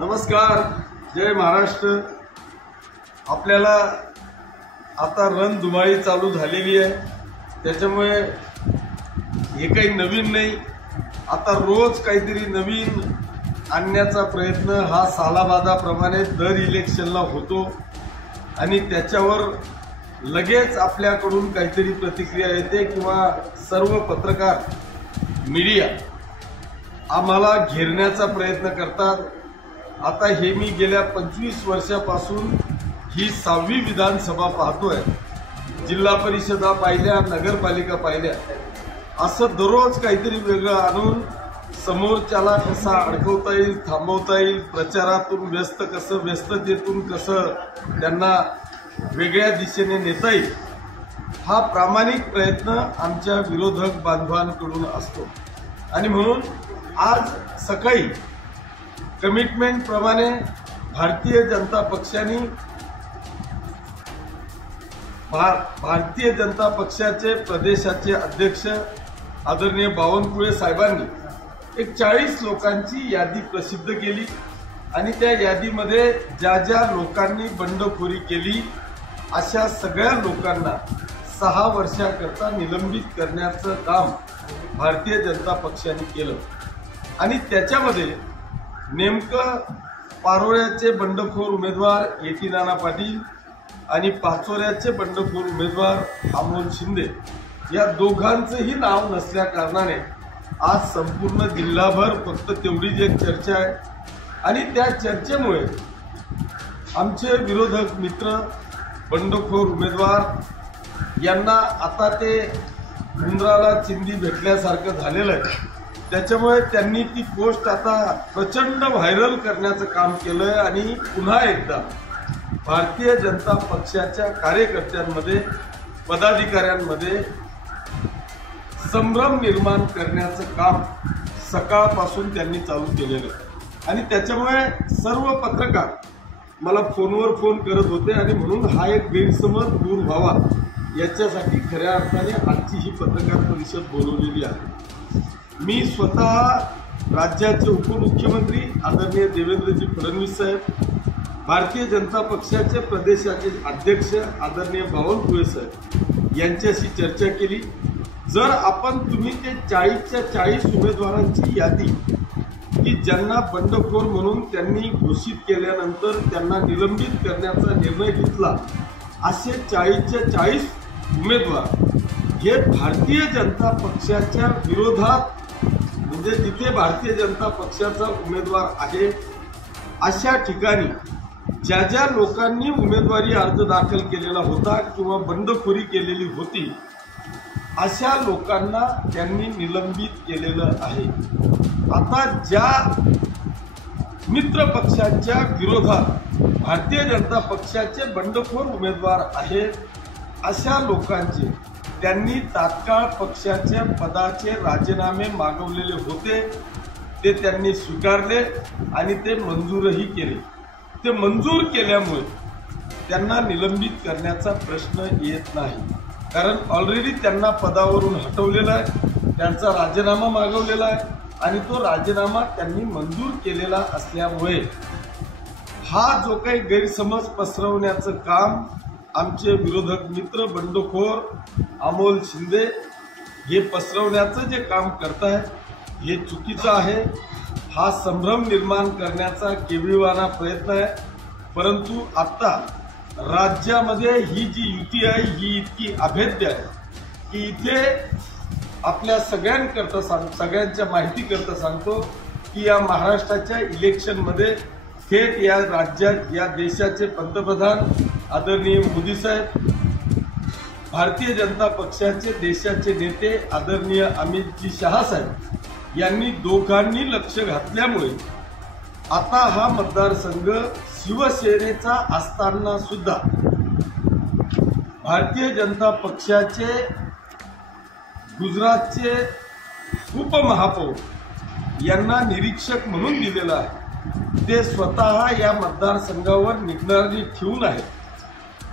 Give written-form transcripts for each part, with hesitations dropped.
नमस्कार, जय महाराष्ट्र। आपल्याला आता रणधुमाळी चालू झालेली आहे, त्याच्यामुळे हे काही नवीन नाही। आता रोज काहीतरी नवीन आणण्याचा प्रयत्न हा सालाबादाप्रमाणे दर इलेक्शनला होतो आणि त्याच्यावर लगेच आपल्याकडून काहीतरी प्रतिक्रिया येते किंवा सर्व पत्रकार मीडिया आम्हाला घेरण्याचा प्रयत्न करतात। आता हे मी गेल्या 25 वर्षापासून ही 6वी विधानसभा पाहतोय। जिल्हा परिषदा पाहिल्या, नगरपालिका पाहिल्या, असं दररोज काहीतरी वेगळं आणून समोरच्याला कसा अडकवता येईल, थांबवता येईल, प्रचारातून व्यस्ततेतून कसं त्यांना वेगळ्या दिशेने नेता येईल, हा प्रामाणिक प्रयत्न आमच्या विरोधक बांधवांकडून असतो। आणि म्हणून आज सकाळी कमिटमेंट प्रमाणे भारतीय जनता पक्षाचे प्रदेशाचे अध्यक्ष आदरणीय बावनकुळे साहेबांनी एक 40 लोकांची यादी प्रसिद्ध केली आणि त्या यादीमध्ये ज्या लोकांनी बंडखोरी केली अशा सगळ्या लोकांना 6 वर्षाकरता निलंबित करण्याचं काम भारतीय जनता पक्षाने केलं। आणि त्याच्यामध्ये नेमकं पारोळ्याचे बंडखोर उमेदवार एटी नाना पाटील आणि पाचोऱ्याचे बंडखोर उमेदवार अमोल शिंदे या दोघांचंही नाव नसल्या कारणाने आज संपूर्ण जिल्हाभर फक्त तेवढीच एक चर्चा आहे। आणि त्या चर्चेमुळे आमचे विरोधक मित्र बंडखोर उमेदवार यांना आता ते उंदराला चिंदी भेटल्यासारखं झालेलं आहे। त्याच्यामुळे त्यांनी ती पोस्ट आता प्रचंड व्हायरल करण्याचं काम केलंय आणि पुन्हा एकदा भारतीय जनता पक्षाच्या कार्यकर्त्यांमध्ये, पदाधिकाऱ्यांमध्ये संभ्रम निर्माण करण्याचं काम सकाळपासून त्यांनी चालू केलेलं आहे। आणि त्याच्यामुळे सर्व पत्रकार मला फोनवर फोन करत होते आणि म्हणून हा एक गैरसमज दूर व्हावा याच्यासाठी खऱ्या अर्थाने आजची ही पत्रकार परिषद बोलवलेली आहे। मी स्वतः राज्याचे उपमुख्यमंत्री आदरणीय देवेंद्रजी फडणवीस साहेब, भारतीय जनता पक्षाचे प्रदेशाचे अध्यक्ष आदरणीय बावनकुळे साहेब यांच्याशी चर्चा केली। जर तुम्ही ते 40च्या 40 उमेदवारांची यादी की ज्यांना बंडखोर म्हणून त्यांनी घोषित केल्यानंतर त्यांना निलंबित करण्याचा निर्णय घेतला, असे 40च्या 40 उमेदवार हे भारतीय जनता पक्षाच्या विरोधात, म्हणजे जिथे भारतीय जनता पक्षाचा उमेदवार आहे अशा ठिकाणी ज्या लोकांनी उमेदवारी अर्ज दाखल केलेला होता किंवा बंडखोरी केलेली होती अशा लोकांना त्यांनी निलंबित केलेलं आहे। आता ज्या मित्र पक्षांच्या विरोधात भारतीय जनता पक्षाचे बंडखोर उमेदवार आहेत अशा लोकांचे त्यांनी तात्काळ पक्षाच्या पदाचे राजीनामे मागवलेले होते, ते त्यांनी स्वीकारले आणि ते मंजूरही केले। ते मंजूर केल्यामुळे त्यांना निलंबित करण्याचा प्रश्न येत नाही, कारण ऑलरेडी त्यांना पदावरून हटवलेला आहे, त्यांचा राजीनामा मागवलेला आहे आणि तो राजीनामा त्यांनी मंजूर केलेला असल्यामुळे हा जो काही गैरसमज पसरवण्याचं काम आमचे विरोधक मित्र बंडखोर अमोल शिंदे हे पसरवण्याचं जे काम करतायत हे चुकीचं आहे। हा संभ्रम निर्माण करण्याचा केविलवाणा प्रयत्न आहे। परंतु आता राज्यामध्ये ही जी युती आहे ही इतकी अभेद्य आहे की इथे आपल्या सगळ्यांच्या माहितीकरता सांगतो की या महाराष्ट्राच्या इलेक्शनमध्ये थेट या राज्यात या देशाचे पंतप्रधान आदरणीय मोदी साहेब, भारतीय जनता पक्षाचे देशाचे नेते आदरणीय अमितजी शहा साहेब यांनी दोघांनी लक्ष घातल्यामुळे आता हा मतदारसंघ शिवसेनेचा असताना सुद्धा भारतीय जनता पक्षाचे गुजरातचे उपमहापौर यांना निरीक्षक म्हणून दिलेला आहे। ते स्वतः या मतदारसंघावर निगराणी ठेवून आहेत।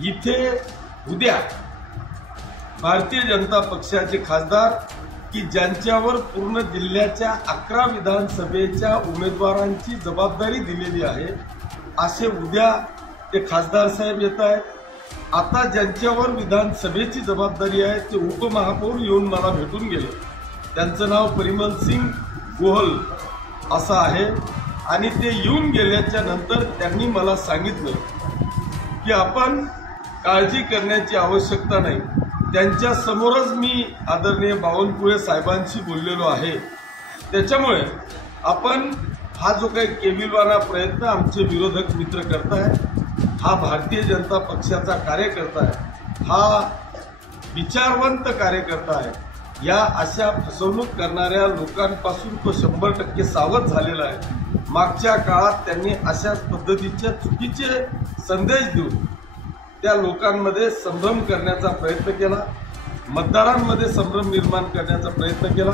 इथे उद्या भारतीय जनता पक्षाचे खासदार की ज्यांच्यावर पूर्ण जिल्ह्याच्या 11 विधानसभेच्या उमेदवारांची जबाबदारी दिलेली आहे, असे उद्या ते खासदार साहेब येत आहेत। आता ज्यांच्यावर विधानसभेची जबाबदारी आहे ते उपमहापौर येऊन मला भेटून गेले। त्यांचं नाव परिमल सिंग गोहल असं आहे आणि ते येऊन गेल्याच्या नंतर त्यांनी मला सांगितलं की आपण काळजी करण्याची आवश्यकता नाही। त्यांच्या समोरच मी आदरणीय बावनकुळे साहेबांशी बोललेलो आहे। त्याच्यामुळे आपण हा जो काही केविलवाना प्रयत्न आमचे विरोधक मित्र करतायत, हा भारतीय जनता पक्षाचा कार्यकर्ता आहे, हा विचारवंत कार्यकर्ता आहे। या अशा फसवणूक करणाऱ्या लोकांपासून तो 100% सावध झालेला आहे। मागच्या काळात त्यांनी अशाच पद्धतीचे चुकीचे संदेश देऊन त्या लोकांमध्ये संभ्रम करण्याचा प्रयत्न केला, मतदारांमध्ये संभ्रम निर्माण करण्याचा प्रयत्न केला।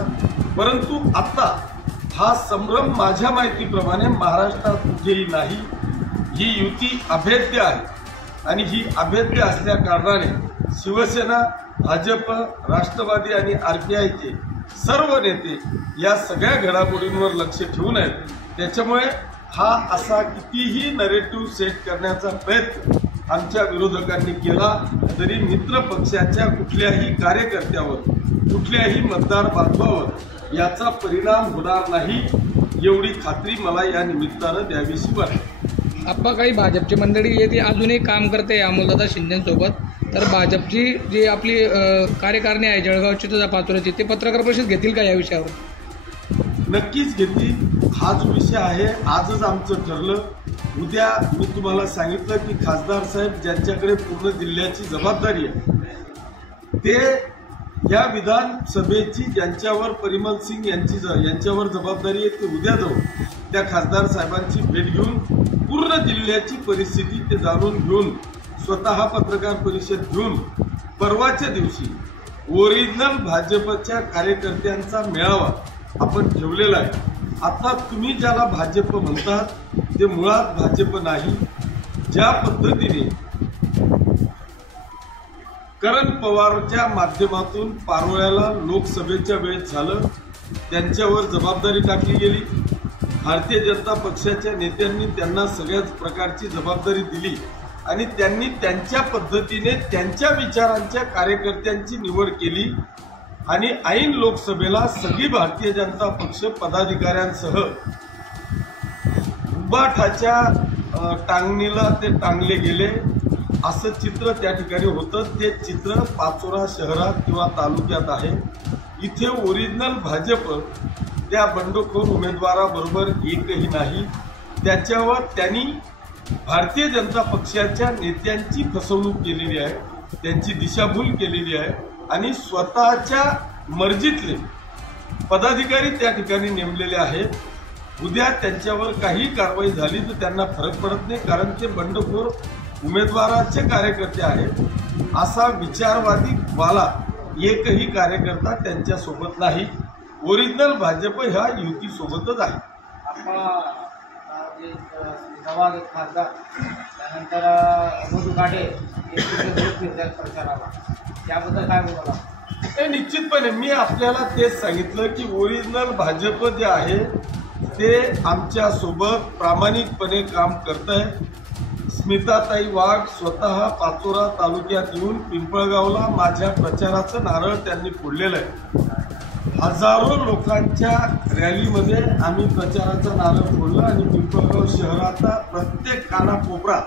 परंतु आता हा संभ्रम माझ्या माहितीप्रमाणे महाराष्ट्रात कुठेही नाही। ही युती अभेद्य आहे आणि ही अभेद्य असल्या कारणाने शिवसेना, भाजप, राष्ट्रवादी आणि आरपीआयचे सर्व नेते या सगळ्या घडामोडींवर लक्ष ठेवून आहेत। त्याच्यामुळे हा असा कितीही नरेटिव्ह सेट करण्याचा प्रयत्न आमच्या विरोधकांनी केला तरी मित्र पक्षाच्या कुठल्याही कार्यकर्त्यावर, कुठल्याही मतदार बांधवावर याचा परिणाम होणार नाही, एवढी खात्री मला या निमित्तानं द्यावीशी वाटते। आप्पा, काही भाजपची मंडळी आहे ती अजूनही काम करते अमोलदादा शिंदेसोबत, तर भाजपची जी आपली कार्यकारिणी आहे जळगावची तुझा पाचोऱ्याची, ते पत्रकार परिषद घेतील का या विषयावर? नक्कीच घेतील। हा जो विषय आहे आजच आमचं ठरलं। उद्या मी तुम्हाला सांगितलं की खासदार साहेब ज्यांच्याकडे पूर्ण जिल्ह्याची जबाबदारी आहे, ते या विधानसभेची ज्यांच्यावर परिमल सिंग यांच्यावर जबाबदारी आहे, ते उद्या जाऊन त्या खासदार साहेबांची भेट घेऊन पूर्ण जिल्ह्याची परिस्थिती ते जाणून घेऊन स्वतः पत्रकार परिषद घेऊन परवाच्या दिवशी ओरिजिनल भाजपच्या कार्यकर्त्यांचा मेळावा आपण ठेवलेला आहे। आता तुम्ही ज्याला भाजप म्हणतात ते मुळात भाजप नाही। ज्या पद्धतीने करण पवारच्या माध्यमातून पारोळ्याला लोकसभेच्या वेळेत झालं, त्यांच्यावर जबाबदारी टाकली गेली। भारतीय जनता पक्षाच्या नेत्यांनी त्यांना सगळ्याच प्रकारची जबाबदारी दिली आणि त्यांनी त्यांच्या पद्धतीने त्यांच्या विचारांच्या कार्यकर्त्यांची निवड केली आणि ऐन लोकसभेला सगळी भारतीय जनता पक्ष पदाधिकाऱ्यांसह उबाठाच्या टांगणीला ते टांगले गेले असं चित्र त्या ठिकाणी होतं। ते चित्र पाचोरा शहरात किंवा तालुक्यात आहे। इथे ओरिजिनल भाजप त्या बंडखोर उमेदवाराबरोबर एकही नाही। त्याच्यावर त्यांनी भारतीय जनता पक्षाच्या नेत्यांची फसवणूक केलेली आहे, त्यांची दिशाभूल केलेली आहे आणि स्वतःच्या मर्जीतले पदाधिकारी त्या ठिकाणी नेमलेले आहेत। उद्या त्यांच्यावर काही कारवाई झाली तर त्यांना फरक पडत नाही, कारण ते बंडखोर उमेदवाराचे कार्यकर्ते आहेत। असा विचारवादी वाला एकही कार्यकर्ता त्यांच्या सोबत नाही। ओरिजिनल भाजप ह्या युती सोबतच आहे। खासदार त्यानंतर मधु घाटे प्रचाराला, त्याबद्दल काय बोलायला? निश्चितपणे मी आपल्याला तेच सांगितलं की ओरिजिनल भाजप जे आहे ते आमच्या सोबत प्रामाणिकपणे काम करत आहे। स्मिताताई वाघ स्वतः पाचोरा तालुक्यात येऊन पिंपळगावला माझ्या प्रचाराचं नारळ त्यांनी फोडलेलं आहे। हजारो लोकांच्या रॅलीमध्ये आम्ही प्रचाराचा नारळ फोडला आणि पिंपळगाव शहराचा प्रत्येक कानाकोपरा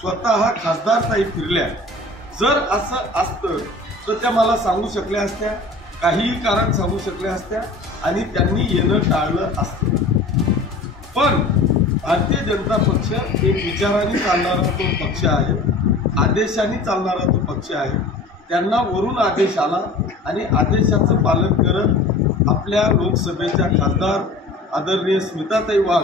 स्वतः खासदार ताई फिरल्या। जर असं असतं तर त्या मला सांगू शकल्या असत्या, काहीही कारण सांगू शकल्या असत्या आणि त्यांनी येणं टाळलं असतं। पण भारतीय जनता पक्ष एक विचारांनी चालणारा तो पक्ष आहे, आदेशांनी चालणारा तो पक्ष आहे। त्यांना वरून आदेश आला आणि आदेशाचं पालन करत आपल्या लोकसभेच्या खासदार आदरणीय स्मिताताई वाघ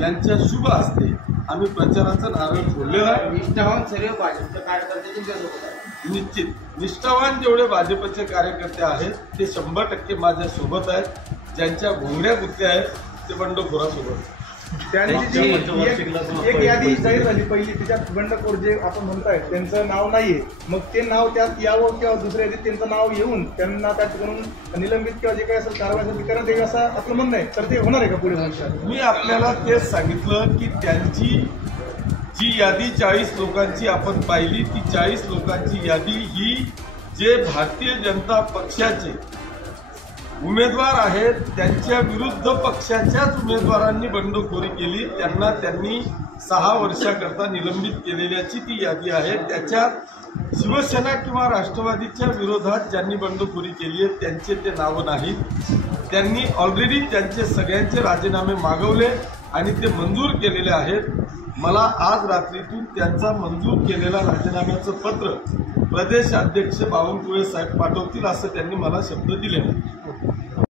यांच्या शुभ हस्ते आम्ही प्रचाराचं नारळ फोडलेलं आहे। निष्ठावान सर्व भाजपचे कार्यकर्ते तुमच्यासोबत आहेत? निश्चित निष्ठावान जेवढे भाजपचे कार्यकर्ते आहेत ते 100% माझ्या सोबत आहेत। ज्यांच्या घोंगड्या गुत्त्या आहेत ते बंडखोरासोबत। त्यांची जी एक यादी जाहीर झाली पहिली, त्याच्यात बंडखोर जे आपण म्हणताय त्यांचं नाव नाहीये, मग ते नाव त्यात यावं किंवा दुसऱ्या यादीत त्यांचं नाव येऊन त्यांना त्या ठिकाणून निलंबित किंवा जे काही असेल कारवाई करण्यात येईल असं आपलं म्हणणं आहे. तर ते होणार आहे का पुढे भविष्यात? मी आपल्याला तेच सांगितलं की त्यांची जी यादी 40 लोकांची आपण पाहिली, ती 40 लोकांची यादी ही जे भारतीय जनता पक्षाचे उमेदवार आहेत त्यांच्या विरुद्ध पक्षाच्याच उमेदवारांनी बंडखोरी केली, त्यांनी 6 वर्षाकरता निलंबित केलेल्याची ती यादी आहे. त्याच्यात शिवसेना किंवा राष्ट्रवादीच्या विरोधात ज्यांनी बंडखोरी केली आहे त्यांचे ते नावं नाहीत. त्यांनी ऑलरेडी त्यांचे सगळ्यांचे राजीनामे मागवले आणि ते मंजूर केलेले आहेत. मला आज रात्रीतून त्यांचा मंजूर केलेला राजीनाम्याचं पत्र प्रदेश अध्यक्ष बावनकुळे साहेब पाठवतील असं त्यांनी मला शब्द दिले.